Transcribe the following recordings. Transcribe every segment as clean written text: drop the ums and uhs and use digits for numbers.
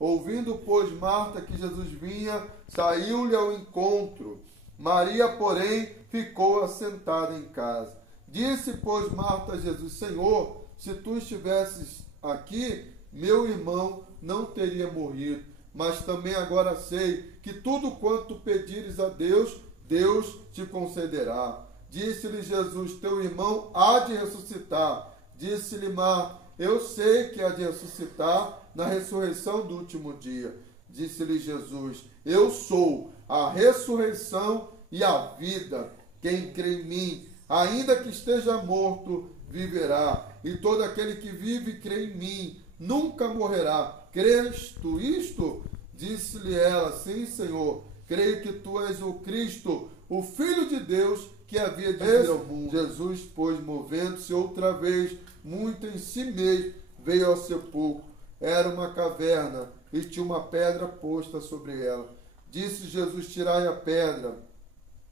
Ouvindo, pois, Marta que Jesus vinha, saiu-lhe ao encontro. Maria, porém, ficou assentada em casa. Disse, pois, Marta a Jesus: Senhor, se tu estivesses aqui, meu irmão não teria morrido. Mas também agora sei que tudo quanto pedires a Deus, Deus te concederá. Disse-lhe Jesus: teu irmão há de ressuscitar. Disse-lhe Marta: eu sei que há de ressuscitar na ressurreição do último dia. Disse-lhe Jesus: eu sou a ressurreição e a vida. Quem crê em mim, ainda que esteja morto, viverá. E todo aquele que vive e crê em mim, nunca morrerá. Crês tu isto? Disse-lhe ela: sim, Senhor. Creio que tu és o Cristo, o Filho de Deus, que havia de vir ao mundo. Jesus, pois, movendo-se outra vez, muito em si mesmo, veio ao sepulcro. Era uma caverna e tinha uma pedra posta sobre ela. Disse Jesus: tirai a pedra.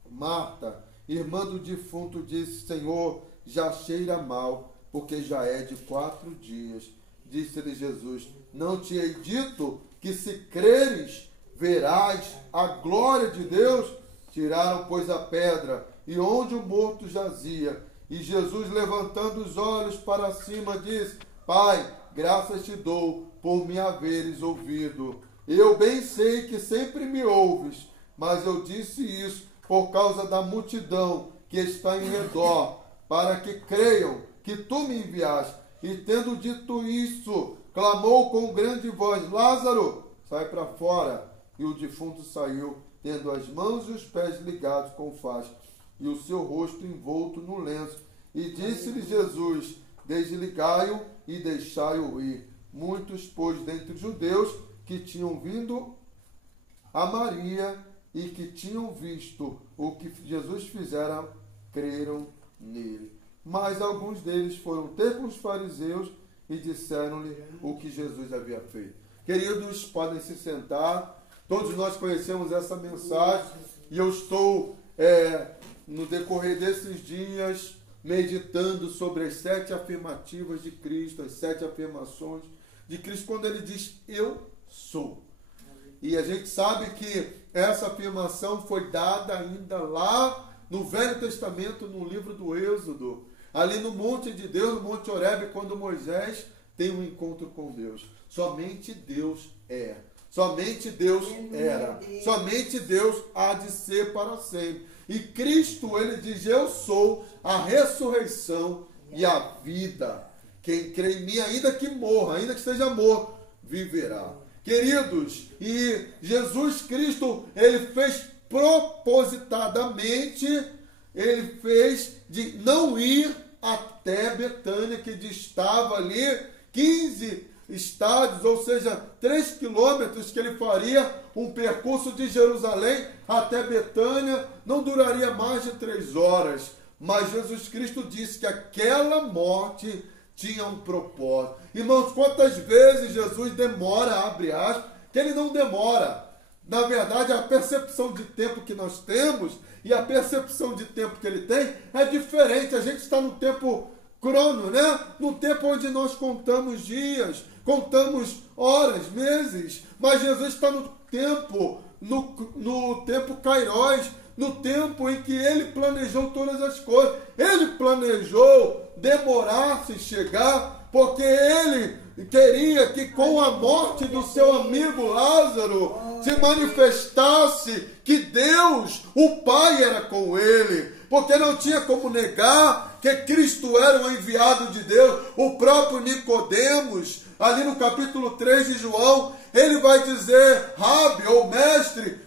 Marta, irmã do defunto, disse: Senhor, já cheira mal, porque já é de 4 dias. Disse-lhe Jesus: não te hei dito que se creres, verás a glória de Deus? Tiraram, pois, a pedra, e onde o morto jazia. E Jesus, levantando os olhos para cima, disse: Pai, graças te dou por me haveres ouvido. Eu bem sei que sempre me ouves, mas eu disse isso por causa da multidão que está em redor, para que creiam que tu me enviaste. E tendo dito isso, clamou com grande voz: Lázaro, sai para fora. E o defunto saiu, tendo as mãos e os pés ligados com faixa, e o seu rosto envolto no lenço. E disse-lhe Jesus: desligai-o e deixai-o ir. Muitos, pois, dentre os judeus que tinham vindo a Maria e que tinham visto o que Jesus fizera, creram nele. Mas alguns deles foram ter com os fariseus e disseram-lhe o que Jesus havia feito. Queridos, podem se sentar. Todos nós conhecemos essa mensagem e eu estou, no decorrer desses dias, meditando sobre as 7 afirmativas de Cristo, as 7 afirmações de Cristo, quando ele diz: eu sou. E a gente sabe que essa afirmação foi dada ainda lá no Velho Testamento, no livro do Êxodo, ali no monte de Deus, no Monte Horebe, quando Moisés tem um encontro com Deus. Somente Deus é. Somente Deus era. Somente Deus há de ser para sempre. E Cristo, ele diz: eu sou a ressurreição e a vida. Quem crê em mim, ainda que morra, ainda que esteja morto, viverá. Queridos, e Jesus Cristo, ele fez propositadamente, ele fez de não ir até Betânia, que distava ali 15 estádios, ou seja, 3 quilômetros, que ele faria um percurso de Jerusalém até Betânia, não duraria mais de 3 horas. Mas Jesus Cristo disse que aquela morte tinha um propósito. Irmãos, quantas vezes Jesus demora, abre aspas, que ele não demora. Na verdade, a percepção de tempo que nós temos e a percepção de tempo que ele tem é diferente. A gente está no tempo crono, né? No tempo onde nós contamos dias, contamos horas, meses, mas Jesus está no tempo, no tempo kairos, no tempo em que ele planejou todas as coisas. Ele planejou demorar-se chegar, porque ele queria que com a morte do seu amigo Lázaro se manifestasse que Deus, o Pai, era com ele, porque não tinha como negar que Cristo era o enviado de Deus. O próprio Nicodemos, ali no capítulo 3 de João, ele vai dizer: Rabi, ou mestre,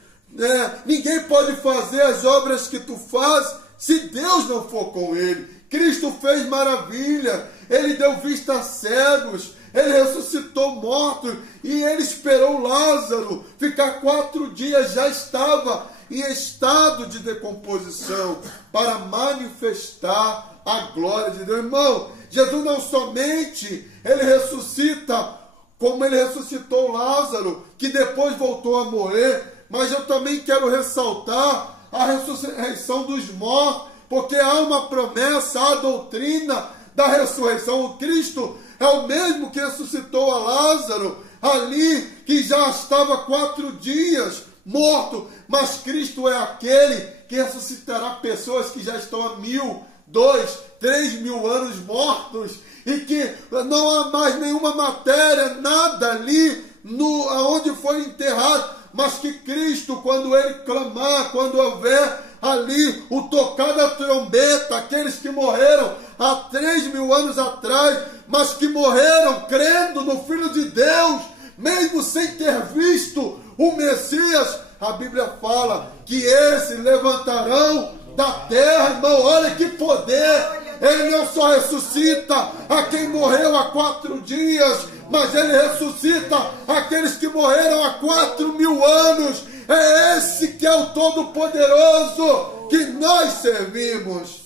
ninguém pode fazer as obras que tu fazes se Deus não for com ele. Cristo fez maravilha, ele deu vista a cegos, ele ressuscitou mortos, e ele esperou Lázaro ficar 4 dias, já estava em estado de decomposição, para manifestar a glória de Deus. Irmão, Jesus não somente ele ressuscita, como ele ressuscitou Lázaro, que depois voltou a morrer, mas eu também quero ressaltar a ressurreição dos mortos, porque há uma promessa, há a doutrina da ressurreição. O Cristo é o mesmo que ressuscitou a Lázaro ali, que já estava 4 dias morto, mas Cristo é aquele que ressuscitará pessoas que já estão há 1.000, 2.000, 3.000 anos mortos, e que não há mais nenhuma matéria, nada ali onde foi enterrado, mas que Cristo, quando ele clamar, quando houver ali o tocar da trombeta, aqueles que morreram há 3.000 anos atrás, mas que morreram crendo no Filho de Deus, mesmo sem ter visto o Messias, a Bíblia fala que esses levantarão da terra, irmão. Olha que poder! Ele não só ressuscita a quem morreu há 4 dias, mas ele ressuscita aqueles que morreram há 4.000 anos. É esse que é o Todo-Poderoso que nós servimos.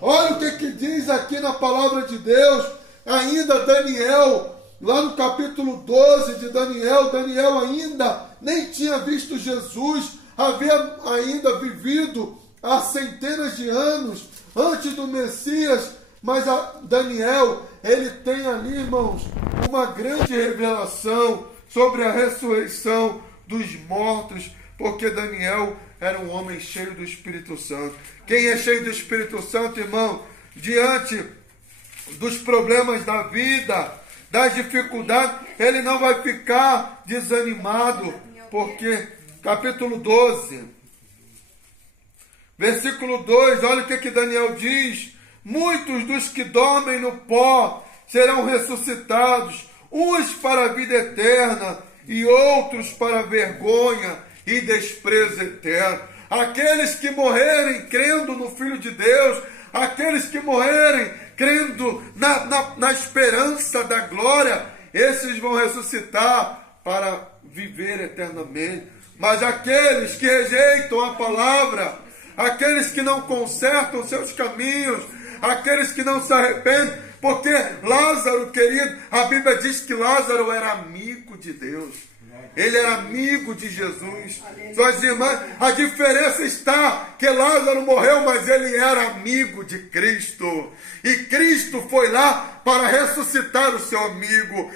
Olha o que diz aqui na palavra de Deus, ainda Daniel, lá no capítulo 12 de Daniel. Daniel ainda nem tinha visto Jesus, havia ainda vivido há centenas de anos antes do Messias, mas Daniel, ele tem ali, irmãos, uma grande revelação sobre a ressurreição dos mortos, porque Daniel era um homem cheio do Espírito Santo. Quem é cheio do Espírito Santo, irmão, diante dos problemas da vida, das dificuldades, ele não vai ficar desanimado, porque capítulo 12, versículo 2, olha o que Daniel diz: muitos dos que dormem no pó serão ressuscitados, uns para a vida eterna e outros para a vergonha e desprezo eterno. Aqueles que morrerem crendo no Filho de Deus, aqueles que morrerem crendo na esperança da glória, esses vão ressuscitar para viver eternamente. Mas aqueles que rejeitam a palavra, aqueles que não consertam seus caminhos, aqueles que não se arrependem, porque Lázaro, querido, a Bíblia diz que Lázaro era amigo de Deus. Ele era amigo de Jesus. Suas irmãs, a diferença está que Lázaro morreu, mas ele era amigo de Cristo. E Cristo foi lá para ressuscitar o seu amigo.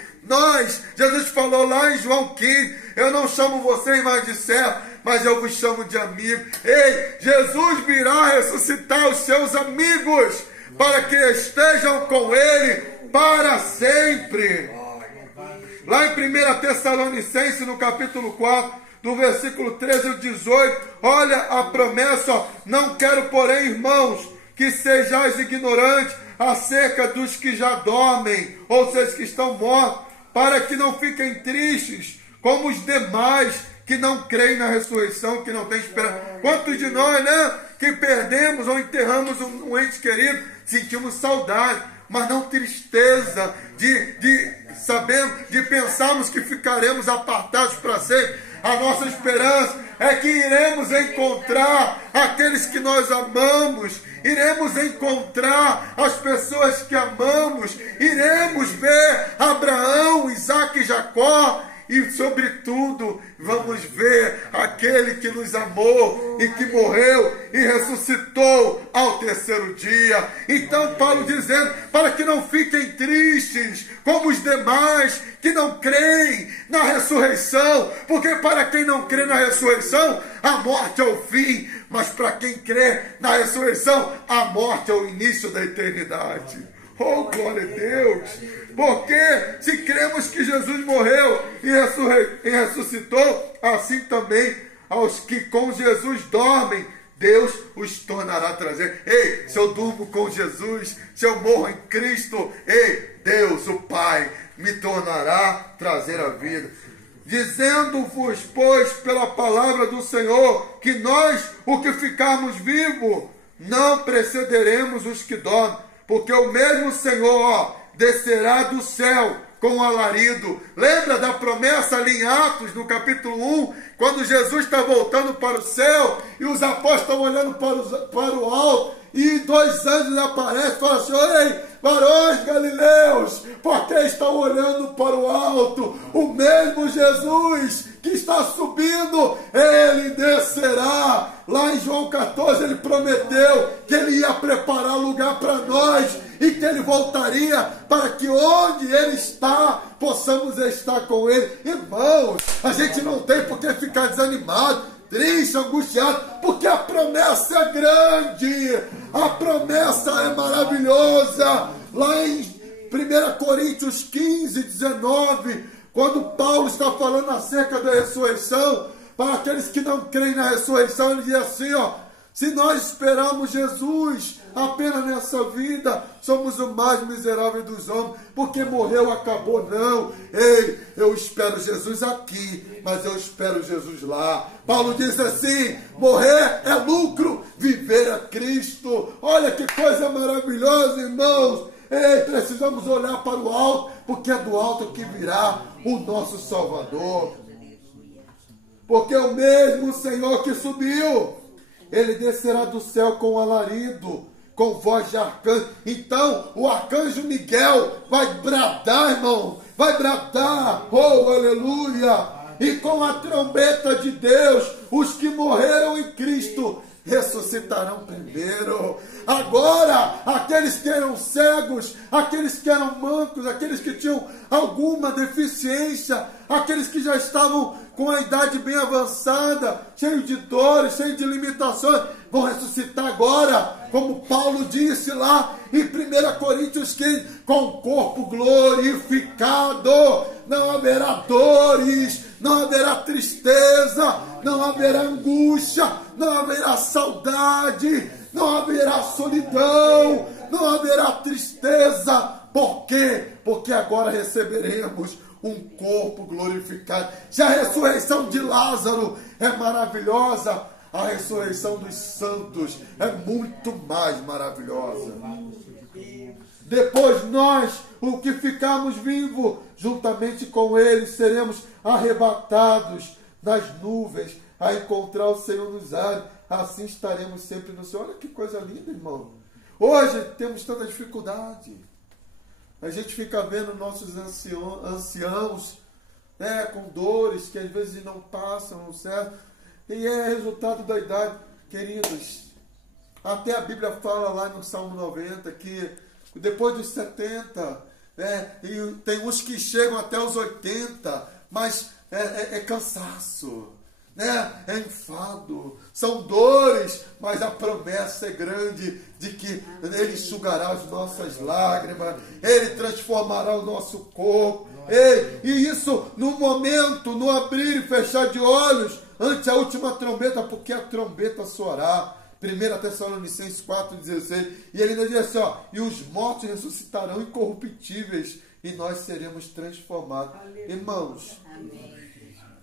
Jesus falou lá em João 15, eu não chamo vocês mais de servo, mas eu vos chamo de amigo. Ei, Jesus virá ressuscitar os seus amigos, para que estejam com ele para sempre. Lá em 1 Tessalonicenses, no capítulo 4, do versículo 13 ao 18, olha a promessa: não quero, porém, irmãos, que sejais ignorantes acerca dos que já dormem, ou seja, que estão mortos, para que não fiquem tristes, como os demais que não creem na ressurreição, que não têm esperança. Quantos de nós, que perdemos ou enterramos um ente querido, sentimos saudade, mas não tristeza de pensarmos que ficaremos apartados para sempre. A nossa esperança é que iremos encontrar aqueles que nós amamos, iremos encontrar as pessoas que amamos, iremos ver Abraão, Isaac e Jacó, e sobretudo vamos ver aquele que nos amou e que morreu e ressuscitou ao 3º dia. Então Paulo dizendo, para que não fiquem tristes como os demais que não creem na ressurreição, porque para quem não crê na ressurreição, a morte é o fim, mas para quem crê na ressurreição, a morte é o início da eternidade. Oh, glória a Deus! Porque se cremos que Jesus morreu e ressuscitou, assim também aos que com Jesus dormem, Deus os tornará a trazer. Ei, se eu durmo com Jesus, se eu morro em Cristo, ei, Deus, o Pai, me tornará a trazer a vida. Dizendo-vos, pois, pela palavra do Senhor, que nós, o que ficarmos vivos, não precederemos os que dormem, porque o mesmo Senhor descerá do céu com alarido. Lembra da promessa ali em Atos, no capítulo 1, quando Jesus está voltando para o céu e os apóstolos estão olhando para o alto e 2 anjos aparecem e falam assim: ei, varões galileus, por que estão olhando para o alto? O mesmo Jesus que está subindo, ele descerá. Lá em João 14 ele prometeu que ele ia preparar lugar para nós e que ele voltaria para que onde ele está, possamos estar com ele. Irmãos, a gente não tem por que ficar desanimado, triste, angustiado, porque a promessa é grande, a promessa é maravilhosa. Lá em 1 Coríntios 15, 19, quando Paulo está falando acerca da ressurreição, para aqueles que não creem na ressurreição, ele diz assim, se nós esperamos Jesus apenas nessa vida, somos o mais miserável dos homens, porque morreu, acabou, não. Ei, eu espero Jesus aqui, mas eu espero Jesus lá. Paulo diz assim, morrer é lucro, viver é Cristo. Olha que coisa maravilhosa, irmãos. Ei, precisamos olhar para o alto, porque é do alto que virá o nosso Salvador. Porque o mesmo Senhor que subiu, ele descerá do céu com alarido, com voz de arcanjo. Então, o arcanjo Miguel vai bradar, irmão, vai bradar, oh, aleluia, e com a trombeta de Deus, os que morreram em Cristo ressuscitarão primeiro. Agora, aqueles que eram cegos, aqueles que eram mancos, aqueles que tinham alguma deficiência, aqueles que já estavam com a idade bem avançada, cheio de dores, cheio de limitações, vão ressuscitar agora, como Paulo disse lá em 1 Coríntios 15, com o corpo glorificado. Não haverá dores, não haverá tristeza, não haverá angústia, não haverá saudade, não haverá solidão, não haverá tristeza. Por quê? Porque agora receberemos um corpo glorificado. Se a ressurreição de Lázaro é maravilhosa, a ressurreição dos santos é muito mais maravilhosa. Depois nós, o que ficarmos vivos, juntamente com eles, seremos arrebatados nas nuvens a encontrar o Senhor nos ares. Assim estaremos sempre no Senhor. Olha que coisa linda, irmão. Hoje temos tanta dificuldade. A gente fica vendo nossos anciãos, né, com dores que às vezes não passam, certo? E é resultado da idade. Queridos, até a Bíblia fala lá no Salmo 90 que depois dos 70, e tem uns que chegam até os 80, mas é cansaço, né? É enfado, são dores, mas a promessa é grande de que Ele enxugará as nossas lágrimas, Ele transformará o nosso corpo. E isso no momento, no abrir e fechar de olhos, ante a última trombeta, porque a trombeta soará. 1 Tessalonicenses 4,16. E ele ainda diz assim, e os mortos ressuscitarão incorruptíveis, e nós seremos transformados. Aleluia. Irmãos, amém.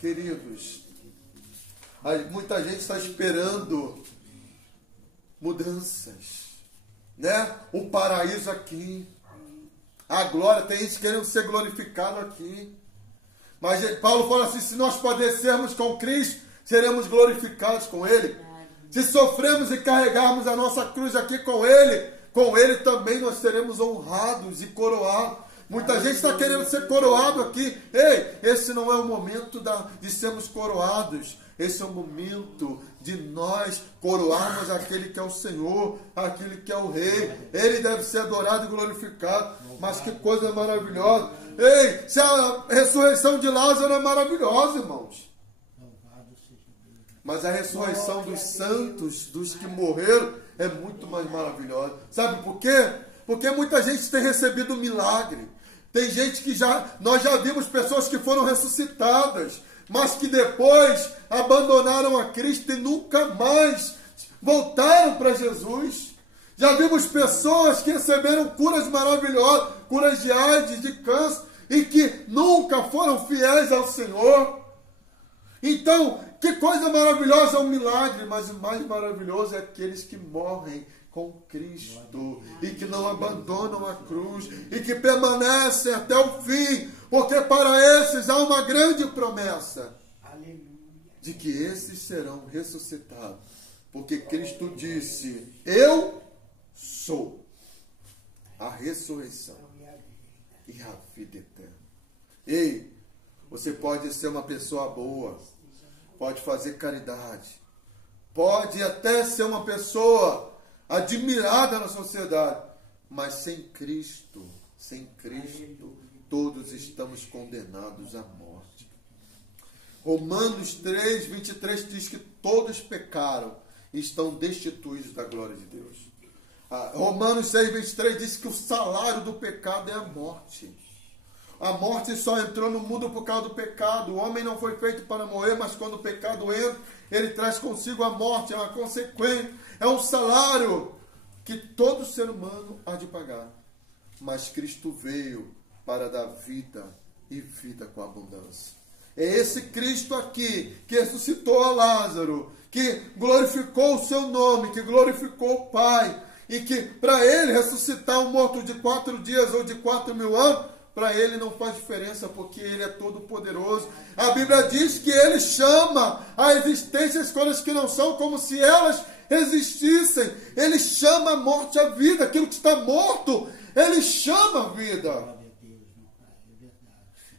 Queridos, muita gente está esperando mudanças, né? O paraíso aqui, a glória, tem gente querendo ser glorificado aqui. Mas Paulo fala assim, se nós padecermos com Cristo, seremos glorificados com Ele. Se sofremos e carregarmos a nossa cruz aqui com Ele também nós seremos honrados e coroados. Muita gente está querendo ser coroado aqui. Ei, esse não é o momento de sermos coroados. Esse é o momento de nós coroarmos aquele que é o Senhor, aquele que é o Rei. Ele deve ser adorado e glorificado. Mas que coisa maravilhosa. Ei, se a ressurreição de Lázaro é maravilhosa, irmãos. Mas a ressurreição dos santos, dos que morreram, é muito mais maravilhosa. Sabe por quê? Porque muita gente tem recebido um milagre. Tem gente que nós já vimos pessoas que foram ressuscitadas, mas que depois abandonaram a Cristo e nunca mais voltaram para Jesus. Já vimos pessoas que receberam curas maravilhosas, curas de AIDS, de câncer, e que nunca foram fiéis ao Senhor. Então, que coisa maravilhosa é um milagre, mas o mais maravilhoso é aqueles que morrem com Cristo e que não abandonam a cruz e que permanecem até o fim, porque para esses há uma grande promessa de que esses serão ressuscitados, porque Cristo disse, eu sou a ressurreição e a vida eterna. Ei, Você pode ser uma pessoa boa, pode fazer caridade, pode até ser uma pessoa admirada na sociedade, mas sem Cristo, todos estamos condenados à morte. Romanos 3, 23 diz que todos pecaram e estão destituídos da glória de Deus. Romanos 6, 23 diz que o salário do pecado é a morte. A morte só entrou no mundo por causa do pecado. O homem não foi feito para morrer, mas quando o pecado entra, ele traz consigo a morte, é uma consequência, é um salário que todo ser humano há de pagar. Mas Cristo veio para dar vida e vida com abundância. É esse Cristo aqui que ressuscitou a Lázaro, que glorificou o seu nome, que glorificou o Pai, e que para ele ressuscitar um morto de 4 dias ou de 4.000 anos, para ele não faz diferença, porque ele é todo poderoso. A Bíblia diz que ele chama a existência as coisas que não são como se elas existissem. Ele chama a morte à vida. Aquilo que está morto, ele chama a vida.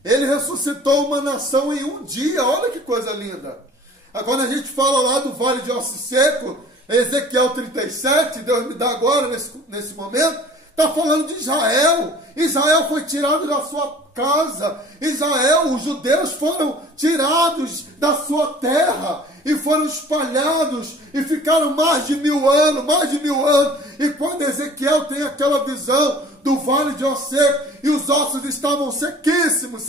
Ele ressuscitou uma nação em um dia. Olha que coisa linda. Agora a gente fala lá do Vale de Ossos Seco, Ezequiel 37, Deus me dá agora nesse momento, está falando de Israel. Israel foi tirado da sua casa. Israel, os judeus foram tirados da sua terra e foram espalhados e ficaram mais de 1000 anos. E quando Ezequiel tem aquela visão do Vale de Ossos Secos, e os ossos estavam sequíssimos,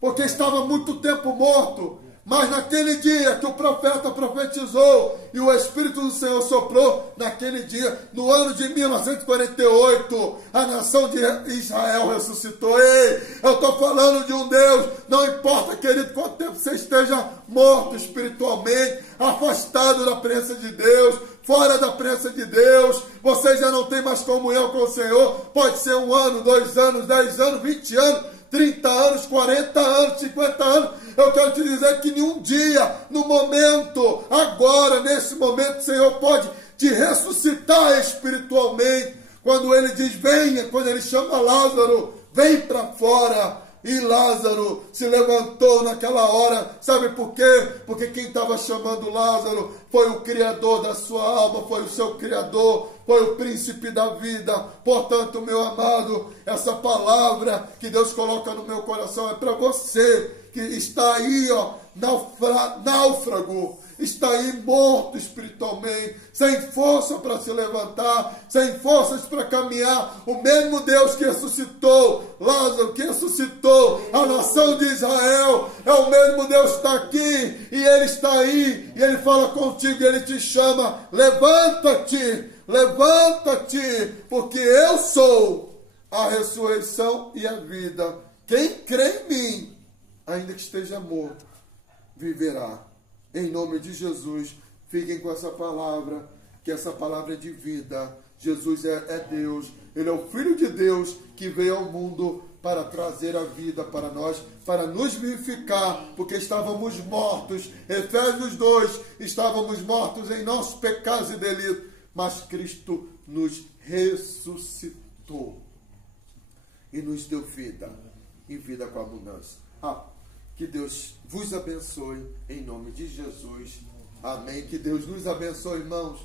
porque estava muito tempo morto. Mas naquele dia que o profeta profetizou e o Espírito do Senhor soprou, naquele dia, no ano de 1948, a nação de Israel ressuscitou. Ei, eu estou falando de um Deus, não importa, querido, quanto tempo você esteja morto espiritualmente, afastado da presença de Deus, fora da presença de Deus, você já não tem mais comunhão com o Senhor. Pode ser 1 ano, 2 anos, 10 anos, 20 anos, 30 anos, 40 anos, 50 anos. Eu quero te dizer que em um dia, no momento, agora, nesse momento, o Senhor pode te ressuscitar espiritualmente. Quando Ele diz, venha, quando Ele chama Lázaro, vem para fora. E Lázaro se levantou naquela hora. Sabe por quê? Porque quem estava chamando Lázaro foi o Criador da sua alma, foi o seu Criador, foi o príncipe da vida. Portanto, meu amado, essa palavra que Deus coloca no meu coração é para você que está aí, ó, náufrago, está aí morto espiritualmente, sem força para se levantar, sem forças para caminhar. O mesmo Deus que ressuscitou Lázaro, que ressuscitou a nação de Israel, é o mesmo Deus que está aqui, e Ele está aí, e Ele fala contigo, e Ele te chama, levanta-te, porque eu sou a ressurreição e a vida. Quem crê em mim, ainda que esteja morto, viverá. Em nome de Jesus, fiquem com essa palavra, que essa palavra é de vida. Jesus é Deus, Ele é o Filho de Deus que veio ao mundo para trazer a vida para nós, para nos vivificar, porque estávamos mortos. Efésios 2, estávamos mortos em nossos pecados e delitos, mas Cristo nos ressuscitou e nos deu vida, e vida com abundância. Que Deus vos abençoe, em nome de Jesus. Amém. Que Deus nos abençoe, irmãos.